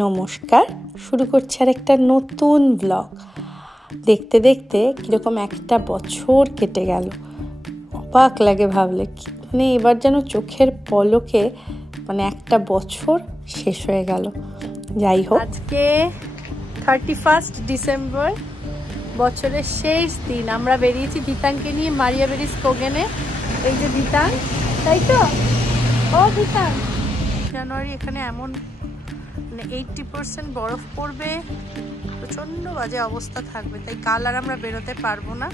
নমস্কার, শুরু করছি আর একটা নতুন ব্লগ। দেখতে দেখতে কীরকম একটা বছর কেটে গেল, অবাক লাগে ভাবলে। মানে এবার যেন চোখের পলকে মানে একটা বছর শেষ হয়ে গেল। যাই হোক, আজকে 31 ডিসেম্বর, বছরের শেষ দিন। আমরা বেরিয়েছি দিতাংকে নিয়ে মারিয়া বেরিস কোগেনে। এই যে দিতাং, তাই তো? ও দিতাং, জানুয়ারি এখানে এমন মানে 80% বরফ পড়বে, প্রচণ্ড বাজে অবস্থা থাকবে, তাই কাল আর আমরা বেরোতে পারবো না।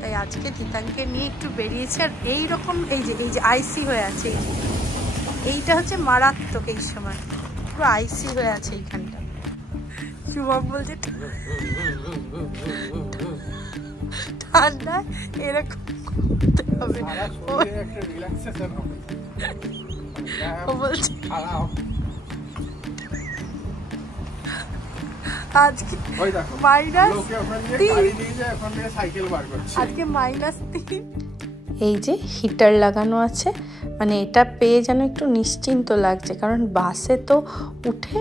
তাই আজকে দিতাংকে নিয়ে একটু বেরিয়েছি। আর এইরকম এই যে আইসি হয়ে আছে, এইটা হচ্ছে মারাত্মক। এই সময় পুরো আইসি হয়ে আছে এইখানটা। শুভম বলছে ঠান্ডায় এরকম করতে হবে। ও বলছে আজকে -3। এই যে হিটার লাগানো আছে, মানে এটা পেয়ে যেন একটু নিশ্চিন্ত লাগছে, কারণ বাসে তো উঠে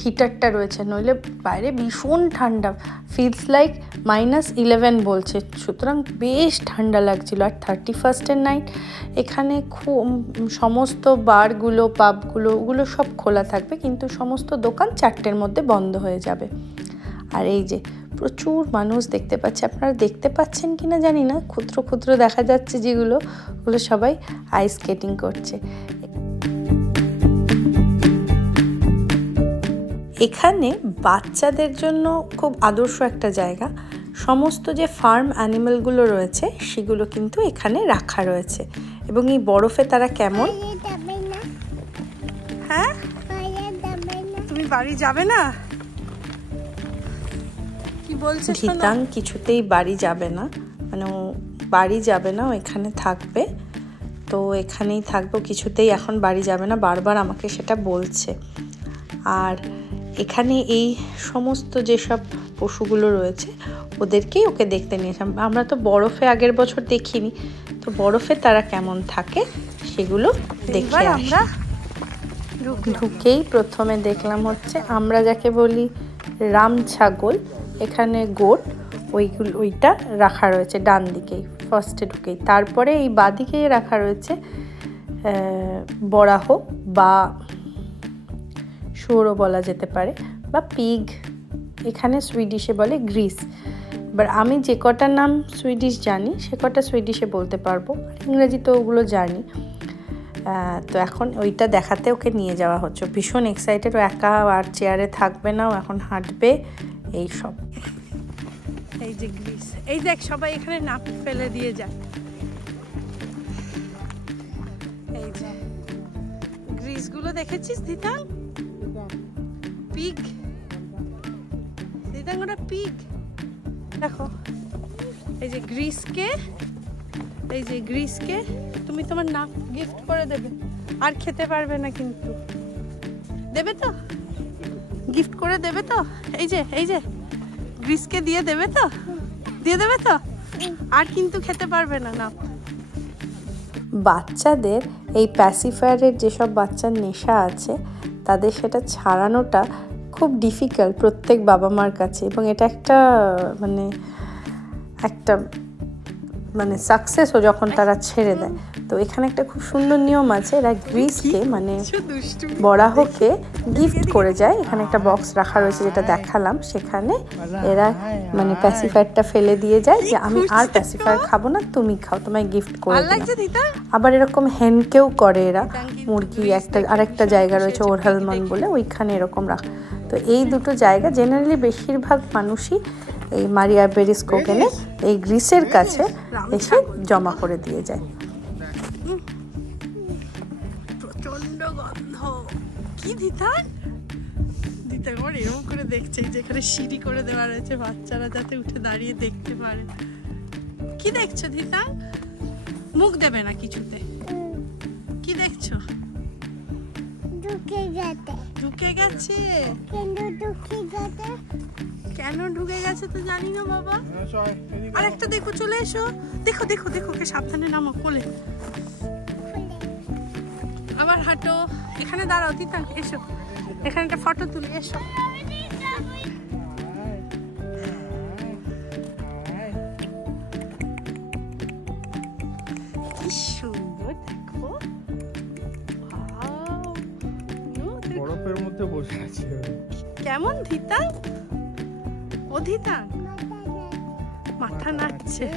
হিটারটা রয়েছে, নইলে বাইরে ভীষণ ঠান্ডা। ফিলস লাইক -11 বলছে, সুতরাং বেশ ঠান্ডা লাগছিল। আর 31st নাইট এখানে খুব সমস্ত বারগুলো, পাবগুলো, ওগুলো সব খোলা থাকবে, কিন্তু সমস্ত দোকান 4টের মধ্যে বন্ধ হয়ে যাবে। আর এই যে প্রচুর মানুষ দেখতে পাচ্ছি, আপনারা দেখতে পাচ্ছেন কিনা জানি না, ক্ষুদ্র ক্ষুদ্র দেখা যাচ্ছে যেগুলো, ওগুলো সবাই আইস স্কেটিং করছে। এখানে বাচ্চাদের জন্য খুব আদর্শ একটা জায়গা। সমস্ত যে ফার্ম অ্যানিমেলগুলো রয়েছে সেগুলো কিন্তু এখানে রাখা রয়েছে। এবং এই বরফে তারা কেমন, হ্যাঁ তুমি বাড়ি যাবে না? কি বলছে? দিতাং কিছুতেই বাড়ি যাবে না, মানে ও বাড়ি যাবে না, ও এখানে থাকবে। তো এখানেই থাকবো, কিছুতেই এখন বাড়ি যাবে না, বারবার আমাকে সেটা বলছে। আর এখানে এই সমস্ত যেসব পশুগুলো রয়েছে ওদেরকেই ওকে দেখতে নিয়েছিলাম। আমরা তো বরফে আগের বছর দেখিনি, তো বরফে তারা কেমন থাকে সেগুলো দেখে আমরা ঢুকেই প্রথমে দেখলাম হচ্ছে আমরা যাকে বলি রাম ছাগল, এখানে গোট, ওইটা রাখা রয়েছে ডান দিকেই ফার্স্টে ঢুকেই। তারপরে এই বাঁদিকেই রাখা রয়েছে বরাহ বা শুয়োরও বলা যেতে পারে, বা পিগ, এখানে সুইডিশে বলে গ্রিস। এবার আমি যে কটা নাম সুইডিশ জানি সে কটা সুইডিশে বলতে পারবো, ইংরেজি তো ওগুলো জানি। তো এখন ওইটা দেখাতে ওকে নিয়ে যাওয়া হচ্ছে, ভীষণ এক্সাইটেড। ও একা আর চেয়ারে থাকবে না, ও এখন হাঁটবে এই সব। এই যে গ্রিস, এই দেখ সবাই এখানে নাপ ফেলে দিয়ে যায়। এই যে গ্রিসগুলো দেখেছিস দিতাং? পিগ, দিতাং ওটা পিগ। দেখো এই যে গ্রিসকে, এই যে গ্রিসকে তুমি তোমার নাপ গিফট করে দেবে, আর খেতে পারবে না কিন্তু। দেবে তো, গিফট করে দেবে তো? এই যে গ্রিসকে দিয়ে দেবে তো, দিয়ে দেবে তো, আর কিন্তু খেতে পারবে না নাপ। বাচ্চাদের এই প্যাসিফায়ারের যেসব বাচ্চার নেশা আছে তাদের সেটা ছাড়ানোটা খুব ডিফিকাল্ট প্রত্যেক বাবা মার কাছে। এবং এটা একটা মানে সাকসেসও যখন তারা ছেড়ে দেয়। তো এখানে একটা খুব সুন্দর নিয়ম আছে, এরা গ্রিসকে মানে বরাহকে গিফট করে যায়। এখানে একটা বক্স রাখা রয়েছে যেটা দেখালাম, সেখানে এরা মানে প্যাসিফায়ারটা ফেলে দিয়ে যায় যে আমি আর প্যাসিফায়ার খাবো না, তুমি খাও, তোমায় গিফট করে দিলাম। আবার এরকম হেনকেও করে এরা, মুরগি আরেকটা জায়গা রয়েছে ওরহালমান বলে, ওইখানে এরকম রাখা। তো এই দুটো জায়গা জেনারেলি বেশিরভাগ মানুষই এই মারিয়া বেরিস কোগেনে এই গ্রিসের কাছে এসে জমা করে দিয়ে যায়। প্রচন্ড গন্ধ। কি দিতাং আমার এরকম করে দেখছে, যেখানে সিঁড়ি করে দেওয়া রয়েছে বাচ্চারা যাতে উঠে দাঁড়িয়ে দেখতে পারে। কি দেখছো দিতাং? মুখ দেবে না কিছুতে। কি দেখছো? ঢুকে গেছে। কেন ঢুকে গেছে তো জানি না বাবা। আরেকটা দেখো, চলে এসো। দেখো দেখো দেখো, কে সাবধানে নামো কোলে। আবার হাঁটো, এখানে দাঁড়াও দিতাং, এসো। এখানে একটা ফটো তুলি, এসো। কি সুন্দর দেখো, বরফের মধ্যে বসে আছে। কেমন ধিতাং? ও ধিতাং মাথা নাড়ছে।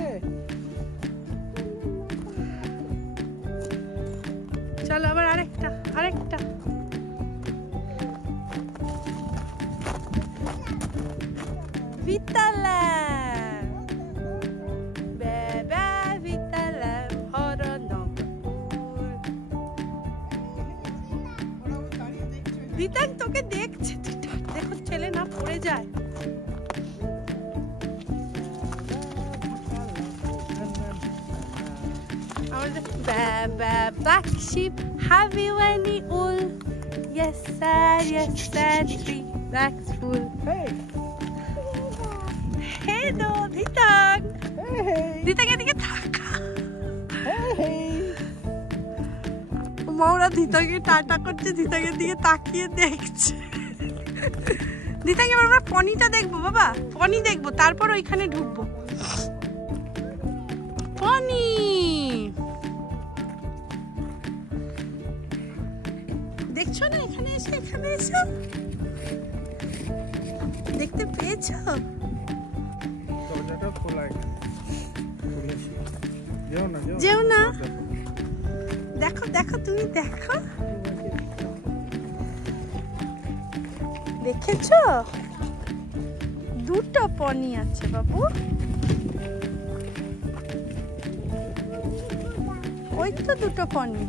চলো আবার আরেকটা। Vitalam, bebe Vitalam, হরনগপুর। ধিতাং তোকে দেখছে, দেখো ছেলে না পড়ে যায়। Black sheep, have you any wool? Yes sir, 3 bags full. Hey do, Dhitang. Dhitang এদিকে তাকা। মৌরা ধিতাংকে টাটা করছে, ধিতাংয়ের দিকে তাকিয়ে দেখছে। ধিতাং এবার আমরা পনিটা দেখবো বাবা, পনি দেখবো, তারপর ওইখানে ঢুকবো। পনি দেখছো না? এখানে এসো, দেখতে পেয়েছো? দরজাটা খোলা, যেও না, দেখো তুমি দেখো, দেখেছো? দুটো পনি আছে বাবু, ওই তো দুটো পনি।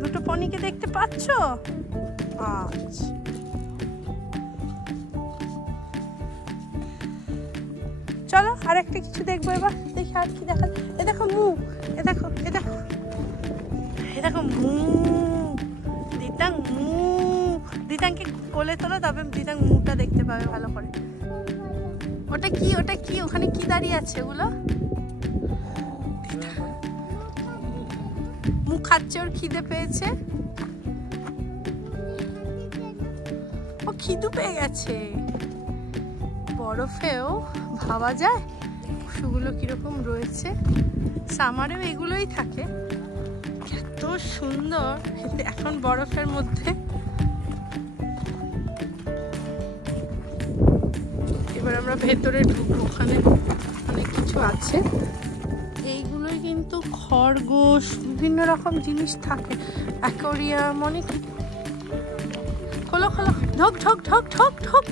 দুটো পনিকে দেখতে পাচ্ছ? আচ্ছা, চলো আর একটা কিছু দেখবো এবার। দেখি আর কি দেখা। এ দেখো মুখ, এ দেখো মুখ। ধিতাং মুখ, ধিতাংকে কোলে তোলো, তবে ধিতাং মুখটা দেখতে পাবে ভালো করে। ওটা কি ওখানে কি দাঁড়িয়ে আছে? ওগুলো মুখ খাচ্ছে, ওর খিদে পেয়েছে, ও খিদু পেয়ে গেছে। বরফেও ভাবা যায় পশুগুলো কিরকম রয়েছে, সামারেও এগুলোই থাকে। এত সুন্দর, এখন বরফের মধ্যে। এবার আমরা ভেতরে ঢুকবো, ওখানে অনেক কিছু আছে। এইগুলোই কিন্তু খরগোশ, বিভিন্ন রকম জিনিস থাকে। অ্যাকোয়ারিয়াম অনেক। খোলো, ঢোক,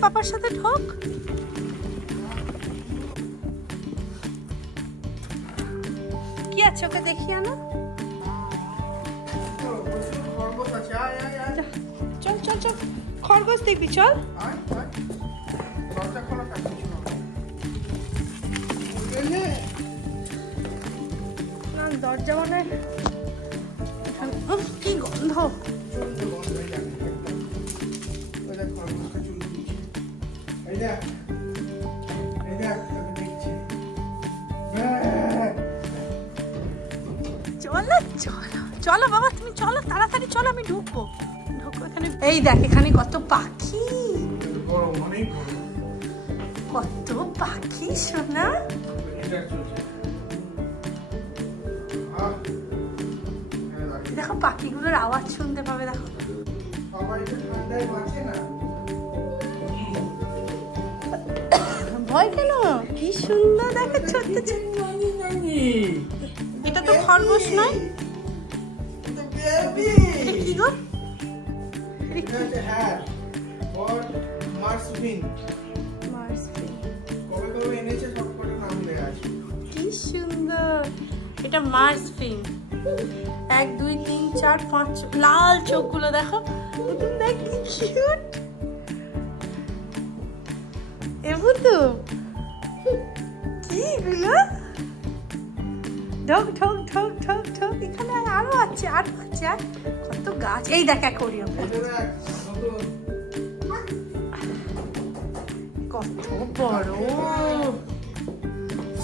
পাপার সাথে ঢোক। কি আছে ওকে দেখিয়ে আনো। চল, খরগোশ দেখবি, চল। দরজা মনে কি গন্ধ। চলো বাবা, তুমি চলো, তাড়াতাড়ি চলো, আমি ঢুকবো। এখানে এই দেখ, এখানে কত পাখি, কত পাখি সোনা। দেখো পাখিগুলোর আওয়াজ শুনতে পাবে, দেখো। ভয় কেন? কি সুন্দর দেখো, ছোট্ট ছোট্ট। এটা তো খরগোশ নয়, এটা কি গো? কি সুন্দর, এটা মার্সফিন। 1 2 3 4 5 লাল চোখগুলো দেখো, দেখ কি কিউট। এবুতু কি গুলো, ঢোক। এখানে আরো আছে, আর কত গাছ। এই দেখ অ্যাকোয়ারিয়াম, কত বড়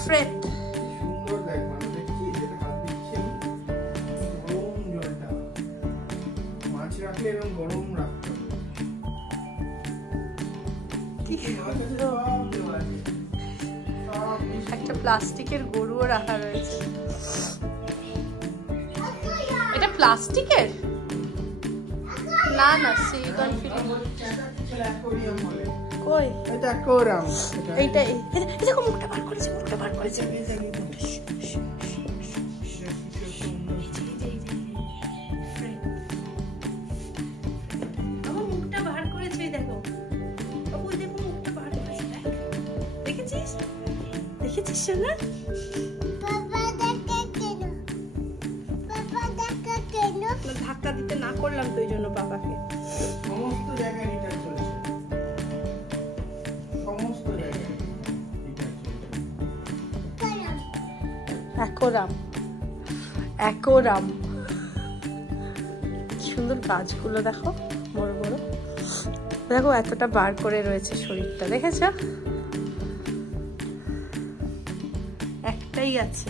ফ্রেট। রাখলে এরকম গরম রাখতে হবে। একটা প্লাস্টিকের গরুও রাখা রয়েছে। এটা প্লাস্টিকের না না সিলিকন ফিলিং। কই এটা অ্যাকোরিয়াম। এইটাই দেখো মুখটা বার করেছে, মুখটা বার করেছে। আমার মুখটা বার করেছে দেখো। বাবু দেখো মুখটা বার করেছে দেখ। দেখেছিস? দেখেছিস না? ধাক্কা দিতে না করলাম তো ওই জন্য বাবাকে। সমস্ত জায়গায় রিটার্ন চলছে, সমস্ত জায়গায় অ্যাকোরাম, অ্যাকোরাম। সুন্দর গাছগুলো দেখো বড় বড়। দেখো এতটা বার করে রয়েছে শরীরটা, দেখেছো? একটাই আছে।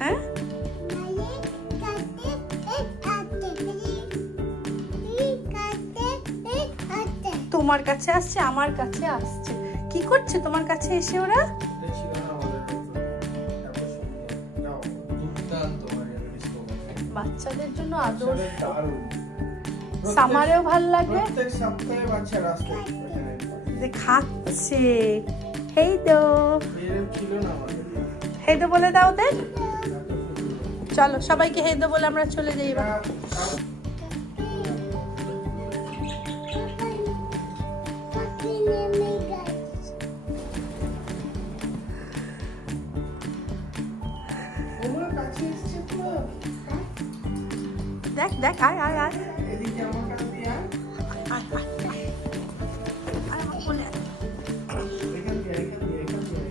হ্যাঁ তোমার কাছে আসছে, আমার কাছে আসছে। কি করছে তোমার কাছে এসে ওরা? বাচ্চাদের জন্য আদর্শ। সামারেও ভালো লাগে। প্রত্যেক সপ্তাহে বাচ্চারা আসছে খাচ্ছে। হেই দো, ছিল না আমাদের। হেই দো বলে দাও ওদের। চলো সবাইকে হেই দো বলে আমরা চলে যাই এবার। দেখ দেখ আয় আয় আয়। এদিকে আমার কাছে দিয়ে আয়। আয় আয় আয়। আয় আমার কোলে আয়। এখান দিয়ে এখান দিয়ে এখান দিয়ে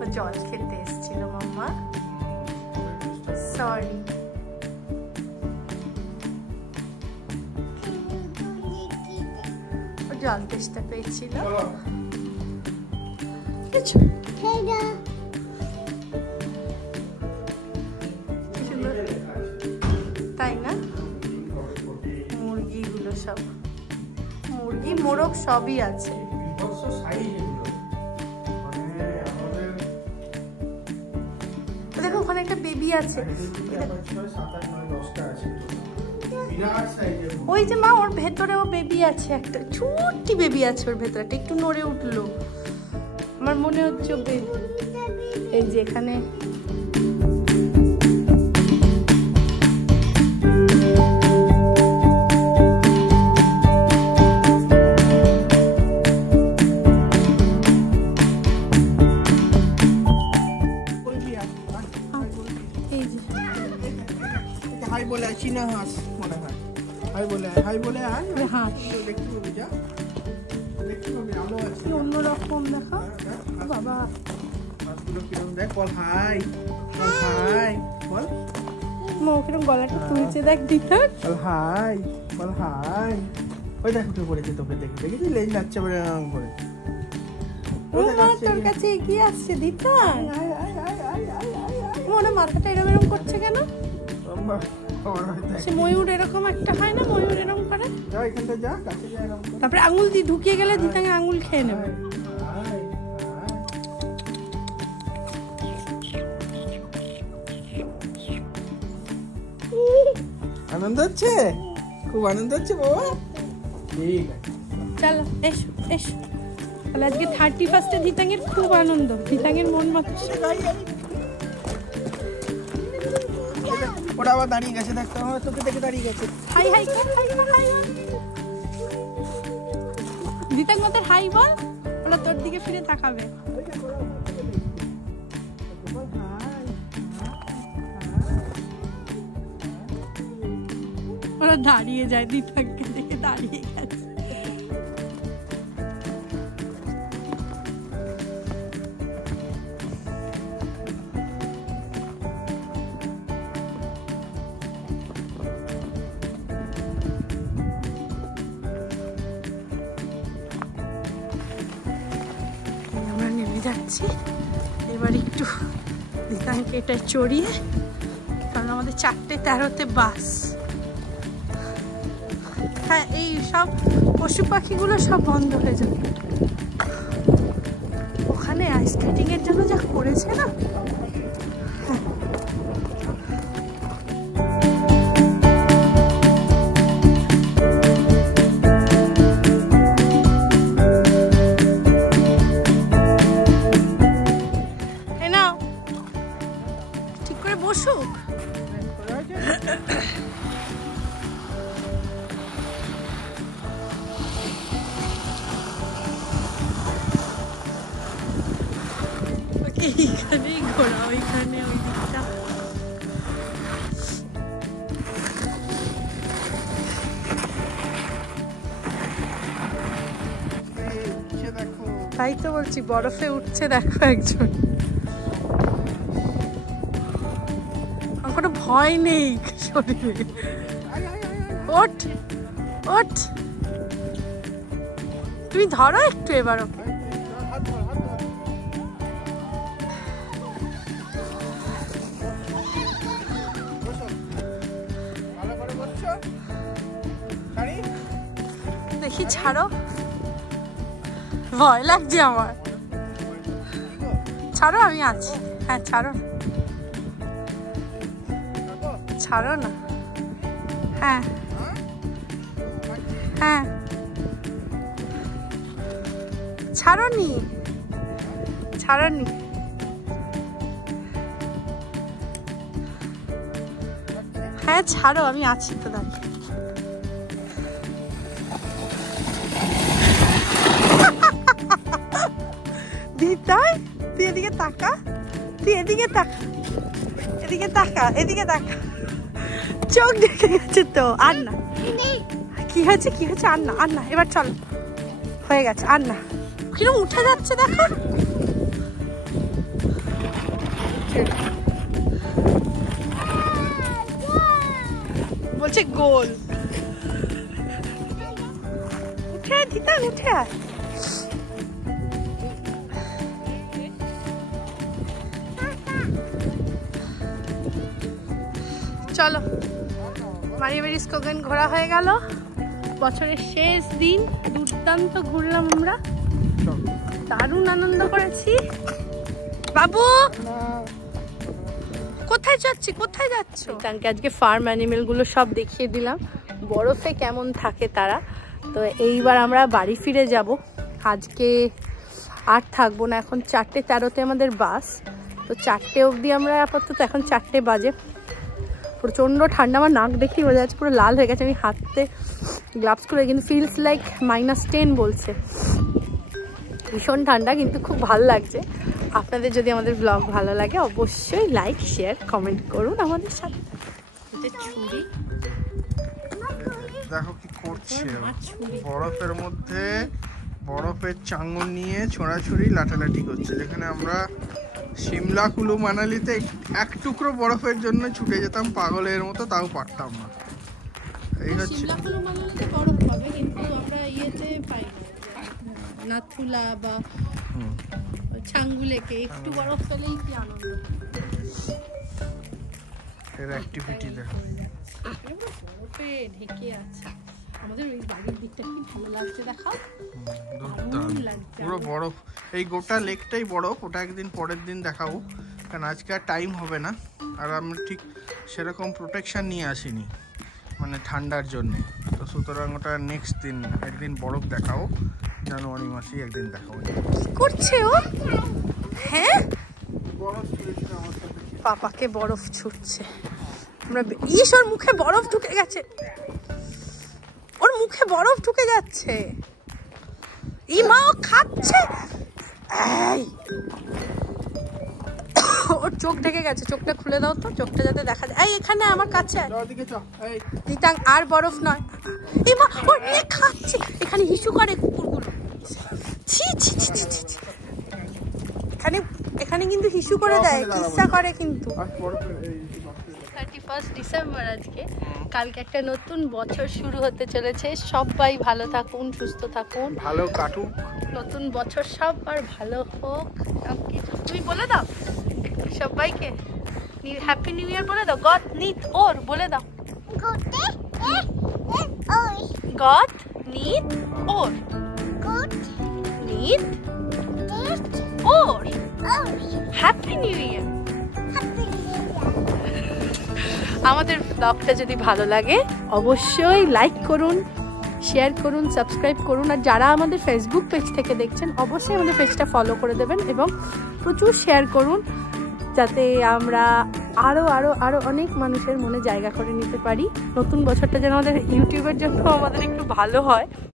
ও জল খেতে এসেছিল মাম্মা। সরি। ও জল তেষ্টা পেয়েছিল। তাই না? মুরগিগুলো সব, মুরগি মোরগ সবই আছে। দেখো ওখানে একটা বেবি আছে। ওই যে মা ওর ভেতরে ও বেবি আছে, একটা ছোট্ট বেবি আছে ওর ভেতরে, একটু নড়ে উঠলো। আমার মনে হচ্ছে বেবি। এই যে এখানে হাই বলে চীনা হাঁস মনে হয়। হাই বলে হাই বলে আয়। হ্যাঁ দেখতে পাবি, যা দেখতে পাবি, আলো আছে অন্যরকম দেখা বাবা। হাঁসগুলো কিরকম দেখ, বল হাই, বল হাই, বল মা কিরকম গলাটা তুলছে দেখ দিতা। বল হাই, বল হাই। ওই দেখ উঠে পড়েছে তোকে দেখে, দেখেছিস লেজ নাচছে বলে এরকম করে। তোর কাছে এগিয়ে আসছে দিতা। মনে মাথাটা এরকম এরকম করছে কেন? সে ময়ূর এরকম একটা হয় না, ময়ূর এরকম করে। তারপরে আঙুল দিয়ে ঢুকিয়ে গেলে দিতাকে আঙুল খেয়ে নেবে। আনন্দ হচ্ছে, খুব আনন্দ হচ্ছে বাবা। ঠিক আছে চলো এসো এসো। তাহলে আজকে 31 দিতাঙ্গের খুব আনন্দ। দিতাঙ্গের মন মতো ওরা আবার দাঁড়িয়ে গেছে, দেখতে আমার তোকে দেখে দাঁড়িয়ে গেছে। High high high. দিতাঙ্গ ওদের হাই বল, ওরা তোর দিকে ফিরে তাকাবে। ওরা দাঁড়িয়ে যায়, দিতাঙ্গকে দেখে দাঁড়িয়ে গেছে। গেছি। এবার একটু দিতাঙ্কে এটা চড়িয়ে, কারণ আমাদের 4:13-তে বাস। হ্যাঁ, এই সব পশু পাখিগুলো সব বন্ধ হয়ে যাবে। ওখানে আইস স্কেটিং এর জন্য যা করেছে না, ঠিক করে বসুক। এইখানেই ঘোরা, ওইখানে ওই দিকটা। তাই তো বলছি, বরফে উঠছে দেখো একজন। আমার কোনো ভয় নেই শরীরে। ওঠ ওঠ, তুমি ধরো একটু এবারও। দেখি, ছাড়ো, ভয় লাগছে আমার। ছাড়ো, আমি আছি। হ্যাঁ, ছাড়ো, ছাড়ো না। হ্যাঁ হ্যাঁ, ছাড়ো নি, ছাড়ো নি। হ্যাঁ, ছাড়ো, আমি আছি তো দাঁড়িয়ে। দিতাই, তুই এদিকে তাকা, তুই এদিকে তাকা, এদিকে তাকা, এদিকে তাকা। চোখ ঢেকে গেছে তো, আর না। কি হয়েছে, কি হয়েছে? আর না, আর না, এবার চল, হয়ে গেছে, আর না। কিরকম উঠে যাচ্ছে দেখো। বলছে গোল। উঠে আয় দিতা, উঠে আয়। চলো, মারিয়া বেরিস কোগেন ঘোরা হয়ে গেল। বছরের শেষ দিন, দুর্দান্ত ঘুরলাম আমরা, দারুণ আনন্দ করেছি। বাবু কোথায় যাচ্ছি, কোথায় যাচ্ছ? তাকে আজকে ফার্ম অ্যানিমেল গুলো সব দেখিয়ে দিলাম, বরফে কেমন থাকে তারা। তো এইবার আমরা বাড়ি ফিরে যাব। আজকে আর থাকবো না, এখন 4:13-তে আমাদের বাস। তো 4টে অবধি আমরা আপাতত, এখন 4টে বাজে। প্রচণ্ড ঠান্ডা, আমার নাক দেখেই বোঝা যাচ্ছে পুরো লাল হয়ে গেছে। আমি হাতে গ্লাভস করে, কিন্তু ফিলস লাইক -10 বলছে। ভীষণ ঠান্ডা, কিন্তু খুব ভালো লাগছে। আপনাদের যদি আমাদের ব্লগ ভালো লাগে, অবশ্যই লাইক, শেয়ার, কমেন্ট করুন আমাদের সাথে। এটা ছুরি, দেখো কি করছে, বরফের মধ্যে বরফের চাঙন নিয়ে ছোড়াছুড়ি লাঠালাঠি করছে। যেখানে আমরা সিমলা, কুলু, মানালিতে এক টুকরো বরফের জন্য ছুটে যেতাম পাগলের মতো, তাও পারতাম না। এই হচ্ছে সিমলা, কুলু, মানালিতে বরফ পাবে, কিন্তু আমরা ইয়েতে পাই না, নাথুলা বা ছাঙ্গুলেকে একটু বরফ পেলেই কি আনন্দ। এর অ্যাক্টিভিটি দেখো, বরফে ঢেকে আছে। আমাদের ওই বাড়ির দিকটা কি ভালো লাগছে, দেখাও, পুরো বরফ। এই গোটা লেকটাই বরফ। ওটা একদিন পরের দিন দেখাবো, কারণ আজকে আর টাইম হবে না। আর আমরা ঠিক সেরকম প্রোটেকশন নিয়ে আসিনি, মানে ঠান্ডার জন্যে। তো সুতরাং ওটা নেক্সট দিন একদিন বরফ দেখাবো, জানুয়ারি মাসেই একদিন দেখাবো। কি করছে ও? হ্যাঁ, পাপাকে বরফ ছুটছে। আমরা ওর মুখে বরফ ঢুকে গেছে, ওর মুখে বরফ ঢুকে যাচ্ছে। এই মা, ও খাচ্ছে। এই, ওর চোখ ঢেকে গেছে, চোখটা খুলে দাও তো, চোখটা যাতে দেখা যায়। এই এখানে আমার কাছে দিতাং, আর বরফ নয়। এই মা, ওর নিয়ে খাচ্ছে। এখানে হিসু করে কুকুরগুলো। ছি ছি ছি ছি ছি। এখানে কিন্তু হিসু করে দেয়, কিচ্ছা করে কিন্তু। 31 ডিসেম্বর আজকে। কালকে একটা নতুন বছর শুরু হতে চলেছে। সবাই ভালো থাকুন, সুস্থ থাকুন, ভালো কাটুক নতুন বছর সবার ভালো হোক। তুমি বলে দাও সবাইকে হ্যাপি নিউ ইয়ার বলে দাও। গড নিত ওর বলে দাও। গড নিত ওর, নিত ওর হ্যাপি নিউ ইয়ার। আমাদের ব্লগটা যদি ভালো লাগে অবশ্যই লাইক করুন, শেয়ার করুন, সাবস্ক্রাইব করুন। আর যারা আমাদের ফেসবুক পেজ থেকে দেখছেন অবশ্যই আমাদের পেজটা ফলো করে দেবেন এবং প্রচুর শেয়ার করুন, যাতে আমরা আরও আরও আরও অনেক মানুষের মনে জায়গা করে নিতে পারি। নতুন বছরটা যেন আমাদের ইউটিউবের জন্য আমাদের একটু ভালো হয়।